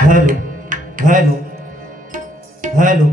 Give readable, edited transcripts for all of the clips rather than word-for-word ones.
Hello hello hello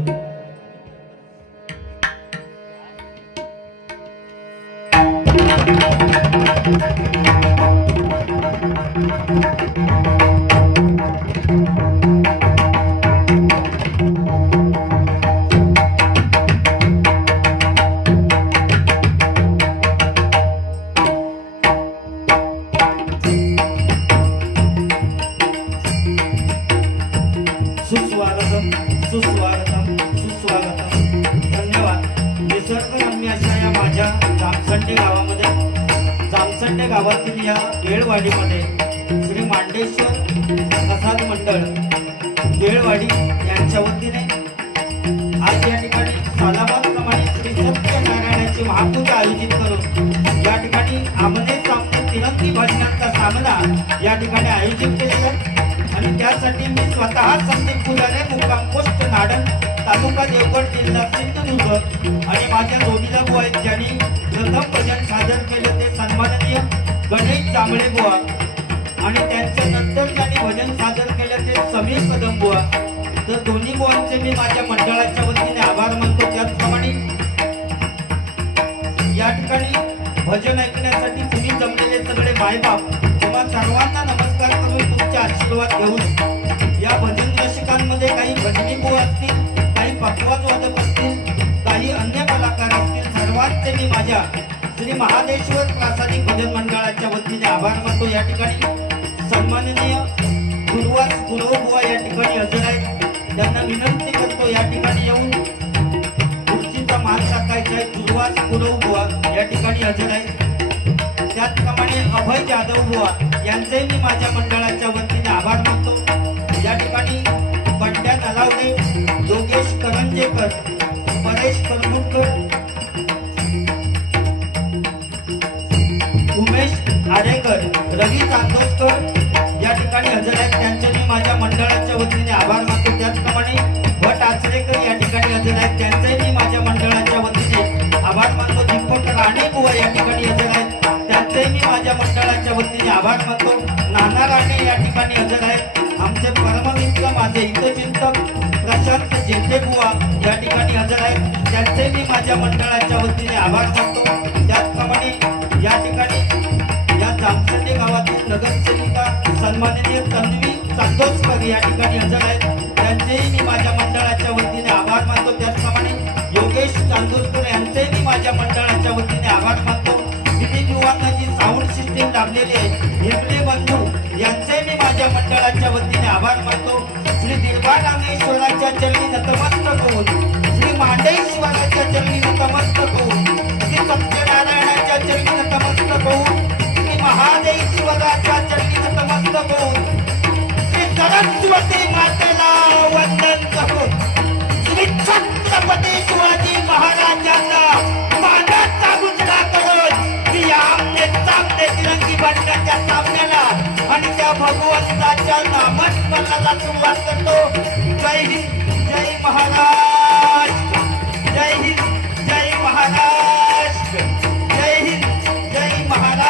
सुस्वागतम सुस्वागतम सुस्वागतम. धन्यवाद. निसर्गरम्य अशा या माझ्या जामसंडे गावामध्ये जामसंडे गावातील या बेळवाडीमध्ये श्री मांडेश्वर प्रसाद मंडळ बेळवाडी यांच्या वतीने आज या ठिकाणी सालाबादप्रमाणे श्री सत्यनारायणाची महापूजा आयोजित करून या ठिकाणी आमने सामने तिरंगी भजनांचा सामना या ठिकाणी आयोजित केलेला आहे. आणि त्यासाठी मी स्वतः संदीप फुलारे मुक्काम पोस्ट नाडन तालुका देवगड जिल्हा सिंधुदुर्ग आणि माझ्या जोडीला बुवा आहेत ज्यांनी प्रथम भजन सादर केले ते सन्माननीय गणेश जांभळे बुवा आणि त्यांच्या नंतर ज्यांनी भजन सादर केले ते समीर कदम बुवा. तर दोन्ही बुवांचे मी माझ्या मंडळाच्या वतीने आभार मानतो. त्याचप्रमाणे या ठिकाणी भजन ऐकण्यासाठी तुम्ही जमलेले सगळे मायबाप तुम्हा सर्वांना नमस्कार. आशीर्वाद घेऊन या भजन रसिकांमध्ये काही भजनी बुवा असतील, काही पखवाज वादक असतील, काही अन्य कलाकार असतील, सर्वांचे मी माझ्या श्री महादेश्वर प्रासादिक भजन मंडळाच्या वतीने आभार मानतो। या ठिकाणी सन्माननीय गुरुवार गुरुबुवा या ठिकाणी हजर आहेत, त्यांना विनंती करतो या ठिकाणी येऊन खुर्चीचा मान टाकायचा आहे। गुरुवार गुरुबुवा या ठिकाणी हजर आहेत, त्याचप्रमाणे अभय जाधव बुवा यांचे मी माझ्या मंडळाच्या वतीने आभार मानतो। या ठिकाणी पंड्या नलावडे, योगेश करंजेकर, परेश करमुटकर, उमेश आरेकर, रवी चांदोसकर या ठिकाणी हजर आहेत, त्यांचे मी माझ्या मंडळाच्या वतीने आभार मानतो। त्याचप्रमाणे भट आचरेकर या ठिकाणी हजर आहेत, त्यांचे मी माझ्या मंडळाच्या वतीने आभार मानतो। दीपक राणे बुवा या ठिकाणी हजर आहेत, त्यांचे मी माझ्या मंडळाच्या वतीने आभार मानतो। नाना राणे या ठिकाणी हजर आहेत, आमचे परममित्र माझे हितचिंतक प्रशांत जेठे बुवा या ठिकाणी हजर आहेत, त्यांचे मी माझ्या मंडळाच्या वतीने आभार मानतो। त्याचप्रमाणे या ठिकाणी या जामसंडे गावातील नगरसेविका सन्माननीय तन्वी चांदोसकर या ठिकाणी हजर आहेत, त्यांचेही मी माझ्या मंडळाच्या वतीने आभार मानतो। त्याचप्रमाणे योगेश चांदोसकर यांचेही मी माझ्या मंडळाच्या वतीने आभार मानतो। विविध युवांना जी साऊंड सिस्टीम लाभलेली आहे हेगडे बंधू यांचे मी माझ्या मंडळाच्या वतीने आभार मानतो। श्री दिरबा रामेश्वराच्या चरणी नतमस्तक होऊन, श्री मांडेश्वराच्या चरणी नतमस्तक होऊन, श्री सत्यनारायणाच्या चरणी नतमस्तक होऊन, श्री महादेश्वराच्या चरणी नतमस्तक होऊन, श्री सरस्वती मातेला वंदन करून, श्री छत्रपती शिवाजी महाराजांना मानाचा मुजरा करून मी आमने सामने तिरंगी बंडाच्या सामन्याला आणि त्या भगवंताच्या नामस्मरणाला सुरुवात करतो। जय हिंद, जय महाराष्ट्र, जय हिंद, जय महाराष्ट्र, जय हिंद, जय महाराष्ट्र।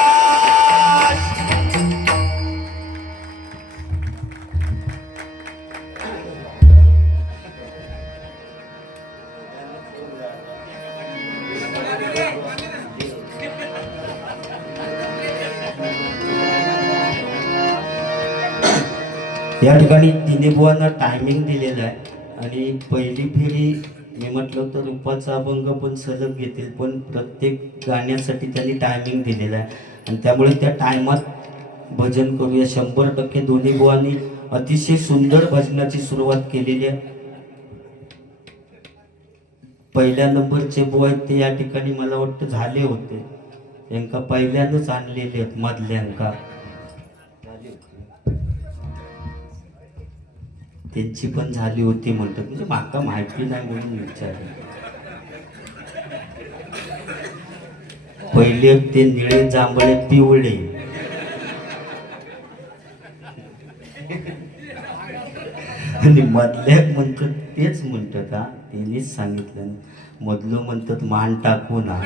या ठिकाणी तिन्ही बुवांना टायमिंग दिलेला आहे आणि पहिली फेरी मी म्हटलं तर रूपाचा अभंग पण सलग घेतील, पण प्रत्येक गाण्यासाठी त्यांनी टायमिंग दिलेला आहे आणि त्यामुळे त्या टायमात भजन करूया। 100% दोन्ही बुवांनी अतिशय सुंदर भजनाची सुरुवात केलेली आहे। पहिल्या नंबरचे बुवा आहेत ते या ठिकाणी मला वाटतं झाले होते, यांका पहिल्यांदाच आणलेले आहेत मधल्यांका, त्यांची पण झाली होती म्हणतात, म्हणजे माका माहिती नाही म्हणून विचारलं। पहिले ते निळे जांभळे पिवळे, आणि मधल्या म्हणतात तेच म्हणतात, हा त्यांनीच सांगितलं। मधलं म्हणतात मान टाकू ना,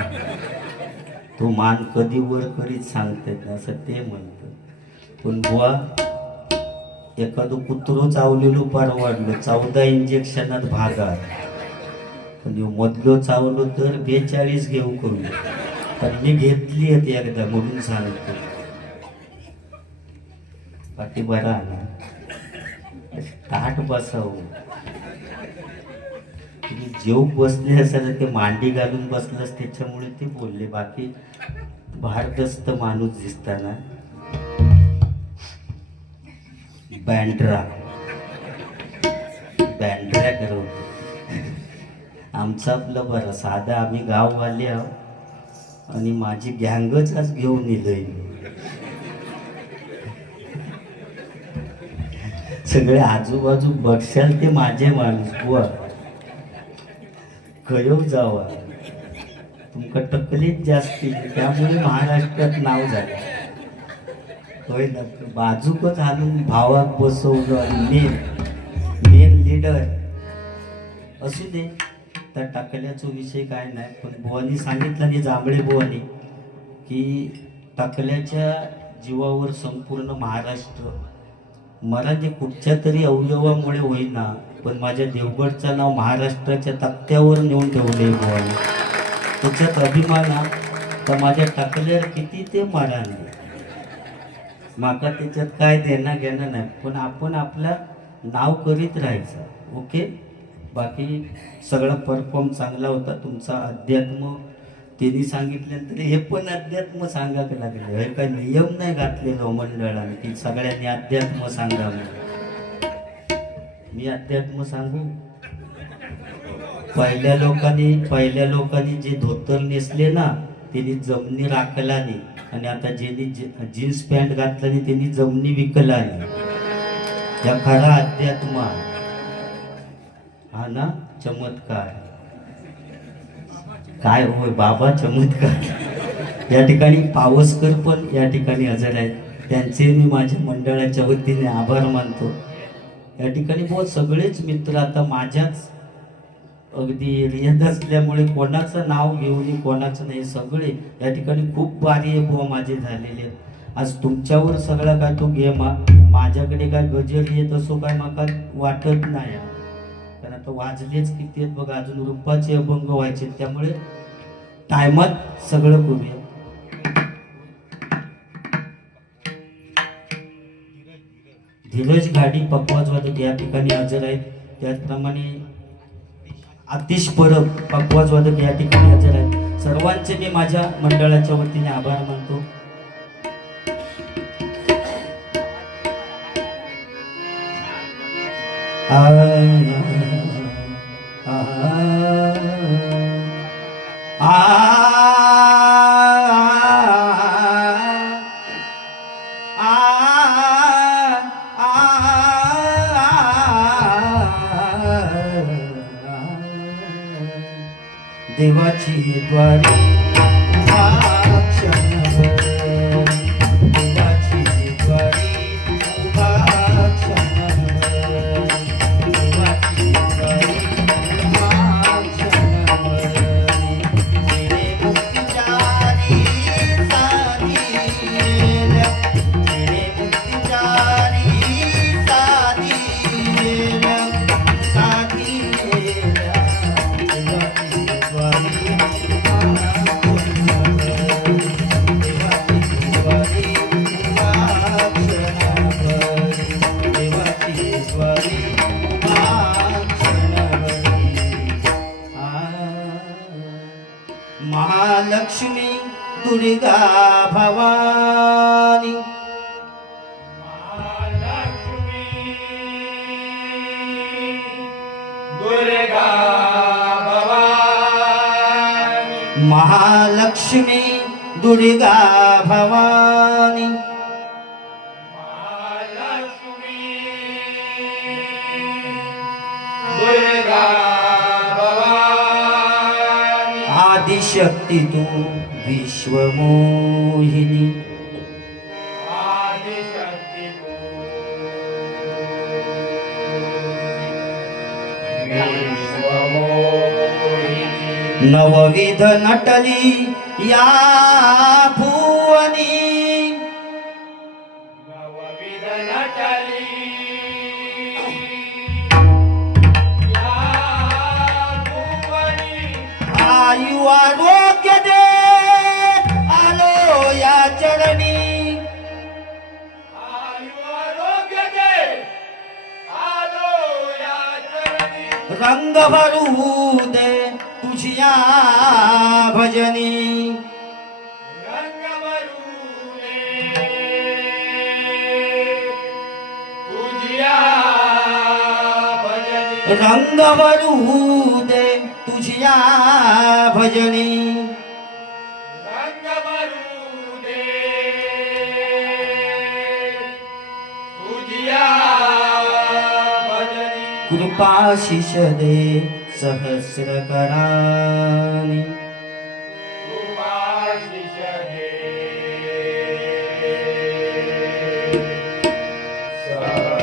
तो मान कधी वर करीत सांगतात असं ते म्हणतात। पण बुवा एखादं कुत्रो चावलेलो पार वाढलो 14 इंजेक्शनात भागात, पण मधलो चावलो तर 42 घेऊ करू, पण मी घेतली होती एकदा म्हणून सांगतो। बाकी बरा ना ताट बसाव, तुम्ही जेव बसले असाल ते मांडी घालून बसलास त्याच्यामुळे ते बोलले, बाकी भारदस्त माणूस दिसताना। बँड्रा करतो आमचं आपलं बरं साधा, आम्ही गाववाले आहो आणि माझी गँगच आज घेऊन येलोय, सगळे आजूबाजू बघशाल ते माझे माणूस बुवा कयो जावा, तुमका टकलीच जास्ती त्यामुळे महाराष्ट्रात नाव झालं होय ना। बाजूकच आणून भावाक बसवलं आणि मेन लीडर असू दे, त्या टाकल्याचा विषय काय नाही, पण बुवानी सांगितलं आणि जांभळे बुवानी की टाकल्याच्या जीवावर संपूर्ण महाराष्ट्र मराठी कुठच्या तरी अवयवामुळे होईना, पण माझ्या देवगडचं नाव महाराष्ट्राच्या तक्त्यावर नेऊन ठेवले बुवानी, त्याच्यात अभिमान तर माझ्या टाकल्यावर किती ते माराने माका त्याच्यात काय देणं घेणं नाही, पण आपण आपलं नाव करीत राहायचं. ओके. बाकी सगळा परफॉर्म चांगला होता तुमचा. अध्यात्म त्यांनी सांगितल्यानंतर हे पण अध्यात्म सांगायला लागले. हे काही नियम नाही घातलेलो मंडळाने की सगळ्यांनी अध्यात्म सांगा. मी अध्यात्म सांगू? पहिल्या लोकांनी जे धोतर नेसले ना त्यांनी जमनी राखला नाही, आणि आता ज्यांनी जीन्स पॅन्ट घातला नाही त्यांनी जमनी विकला नाही. या खरा अध्यात्म हा ना. चमत्कार काय होय बाबा, चमत्कार. या ठिकाणी पावसकर पण या ठिकाणी हजर आहेत, त्यांचे मी माझ्या मंडळाच्या वतीने आभार मानतो. या ठिकाणी बहुत सगळेच मित्र आता माझ्याच अगदी एरियात असल्यामुळे कोणाचं नाव घेऊन कोणाचं नाही, सगळे या ठिकाणी खूप भारी आहे बुवा माझे झालेले. आज तुमच्यावर सगळा काय तो गेम माझ्याकडे काय गजर येत असो काय माका वाटत नाही, कारण आता वाजलेच किती आहेत बघा, अजून रूपाचे अभंग व्हायचे, त्यामुळे टायमात सगळं करूया. धीरज गाडी पकवाजवादक या ठिकाणी हजर आहेत, त्याचप्रमाणे आतिश परब पकवाजवादक या ठिकाणी हजर आहेत. सर्वांचे मी माझ्या मंडळाच्या वतीने आभार मानतो. देवाची द्वारी उभा क्षणभर, देवाची द्वारी उभा क्षणभर, देवाची द्वारी उभा क्षणभर. तेरे मुक्तिचारी साधील, तेरे मुक्तिचारी साधील, साधील. महालक्ष्मी दुर्गा भवानी, महालक्ष्मी दुर्गा भवानी, महालक्ष्मी दुर्गा भवानी, महालक्ष्मी दुर्गा भवानी. आदिशक्ती तू विश्वमोहिनी, आदिशक्ती तू विश्वमोहिनी. नवविध नटली या भुवनी, नवविध नटली या भुवनी. आयु आरोग्य दे आलो या चरणी, आयु आरोग्य दे आलो या चरणी. रंग भरू दे तुझिया भजनी, रंग भरू दे तुझिया भजनी. रंग भरू दे तुझिया भजनी, रंग भरू दे तुझिया भजनी. कृपाशिष दे सहस्रकरानी, कृपाशिष दे सहस्रकरानी.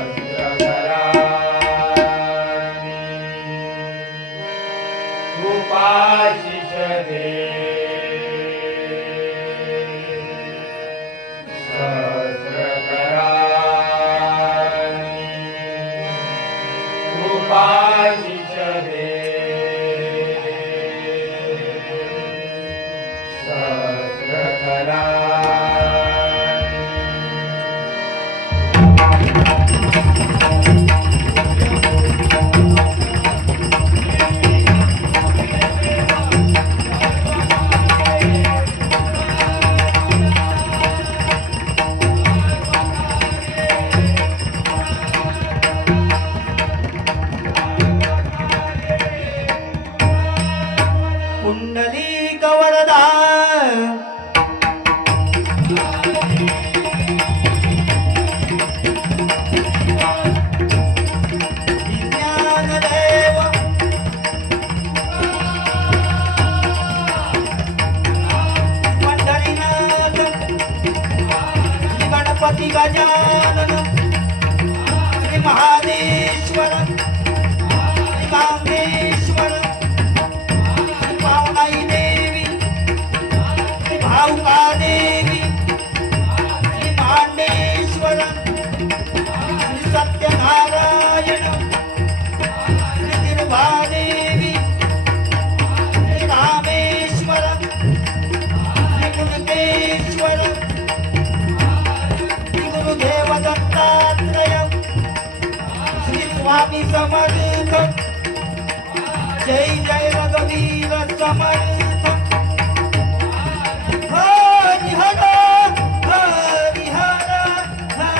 कृपाशिष दे सहस्रकरानी. कृपाशिष दे स्वामी समर्थ जय जय रघुवीर समर्थ हरि हर हरि हर हरि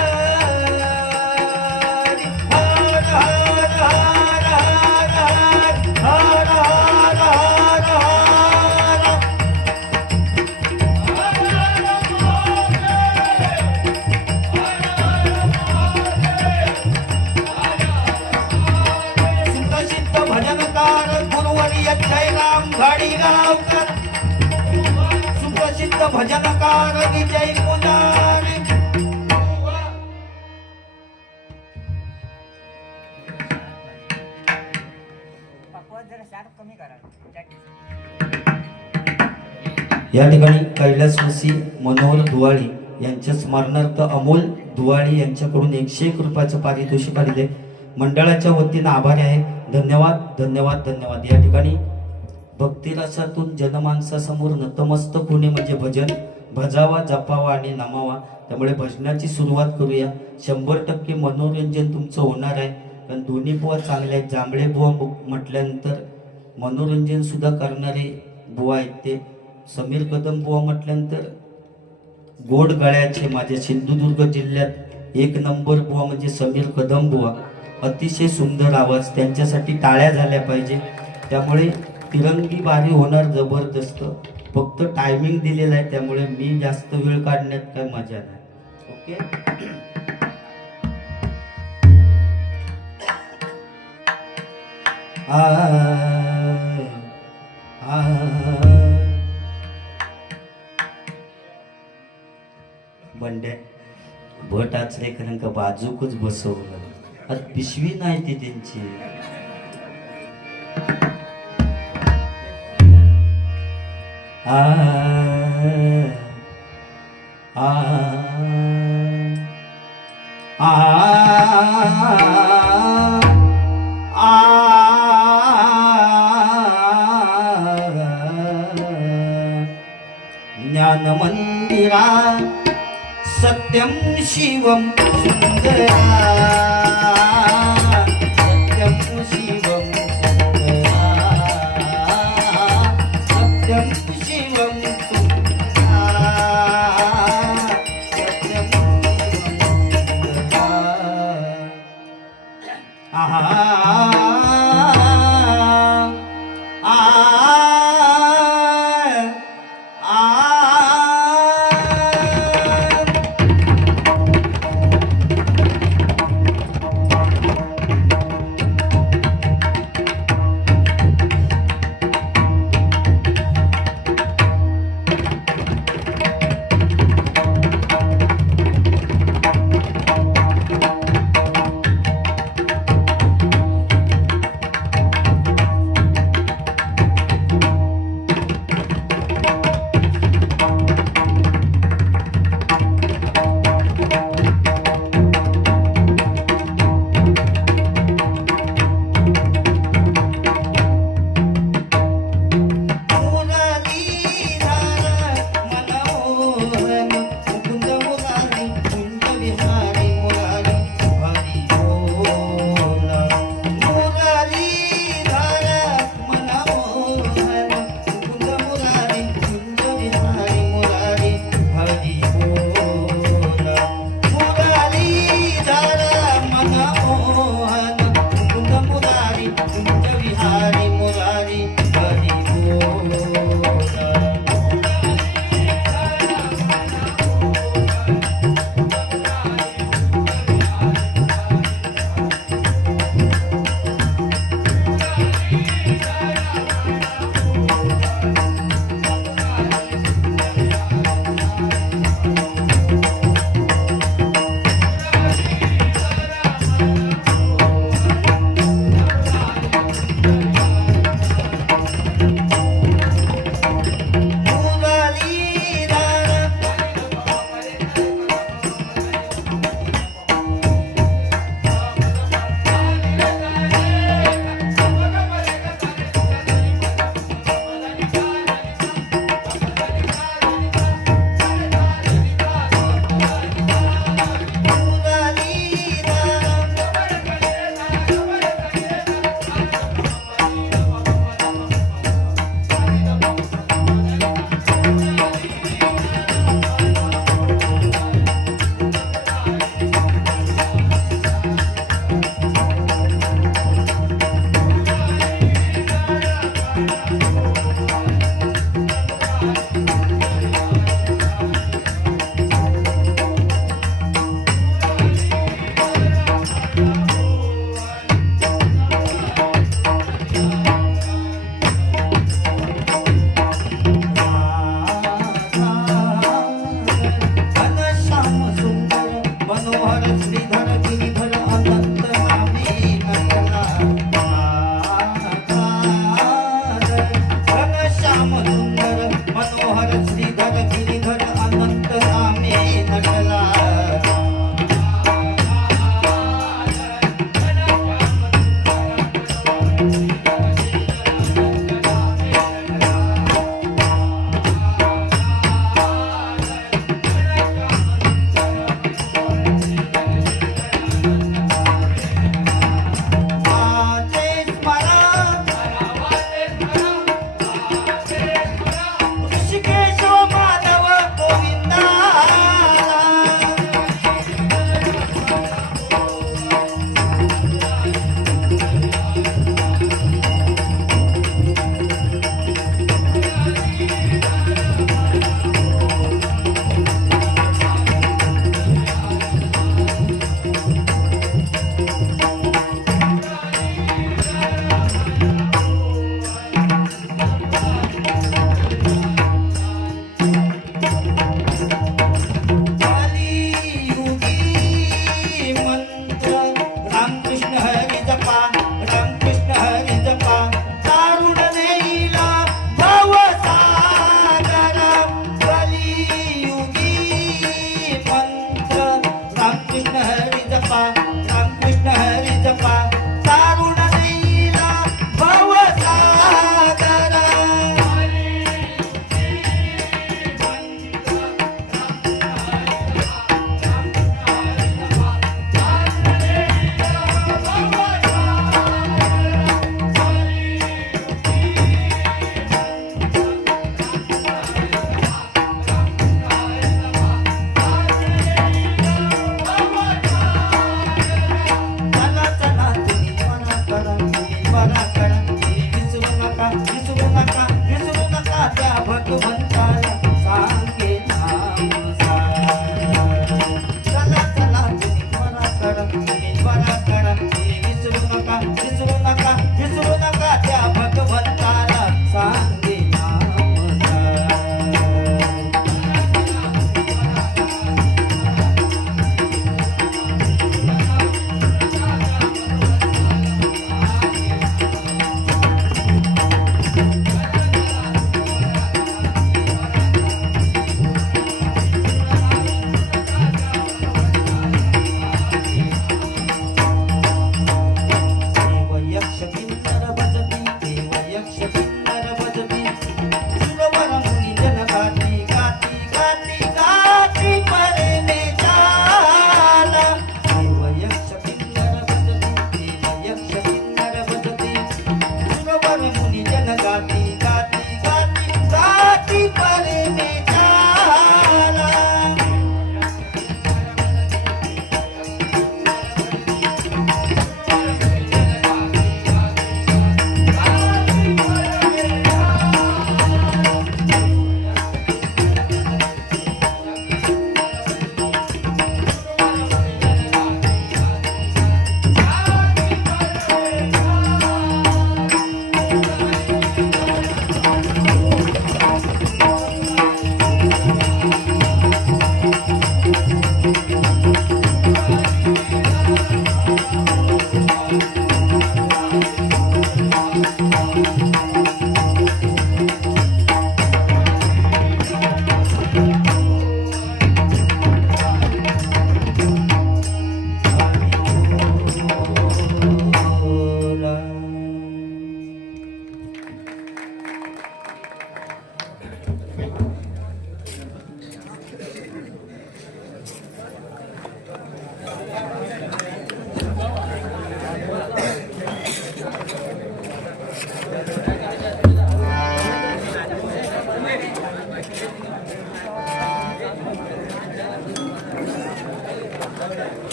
हर हर हर हर हर हर हर सुप्रसिद्ध भजनकार गुरुवर्य जयराम घाडीगावकर सुप्रसिद्ध भजनकार विजय पुजारी या ठिकाणी कैलासवासी मनोहर दुवाळी यांच्या स्मरणार्थ अमोल दुवाळी यांच्याकडून 101 रुपयाचं पारितोषिक आलेले मंडळाच्या वतीनं आभारी आहे. धन्यवाद धन्यवाद धन्यवाद. या ठिकाणी भक्तिरसातून जनमानसासमोर नतमस्तक होणे म्हणजे भजन भजावा जपावा आणि नमावा. त्यामुळे भजनाची सुरुवात करूया. 100% मनोरंजन तुमचं होणार आहे. कारण दोन्ही बुवा चांगले आहेत. जांभळे बुवा म्हटल्यानंतर मनोरंजन सुद्धा करणारे बुवा आहेत. ते समीर कदम बुवा म्हटल्यानंतर गोड गळ्याचे माझ्या सिंधुदुर्ग जिल्ह्यात 1 नंबर बुवा म्हणजे समीर कदम बुवा. अतिशय सुंदर आवाज. त्यांच्यासाठी टाळ्या झाल्या पाहिजे. त्यामुळे तिरंगी बारी होणार जबरदस्त. फक्त टायमिंग दिलेला आहे त्यामुळे मी जास्त वेळ काढण्यात काय मजा नाही. ओके. बंड्या भट आचरेकरांक बाजूकच बसवलं. आज पिशवी नाही ती त्यांची. आ आ आ ज्ञान मंदिरा सत्यम शिवम सुंदरा सत्यम शिवम सुंदरा सत्यम शिवम सुंदरा सत्यम सुंदरा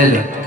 राहिलं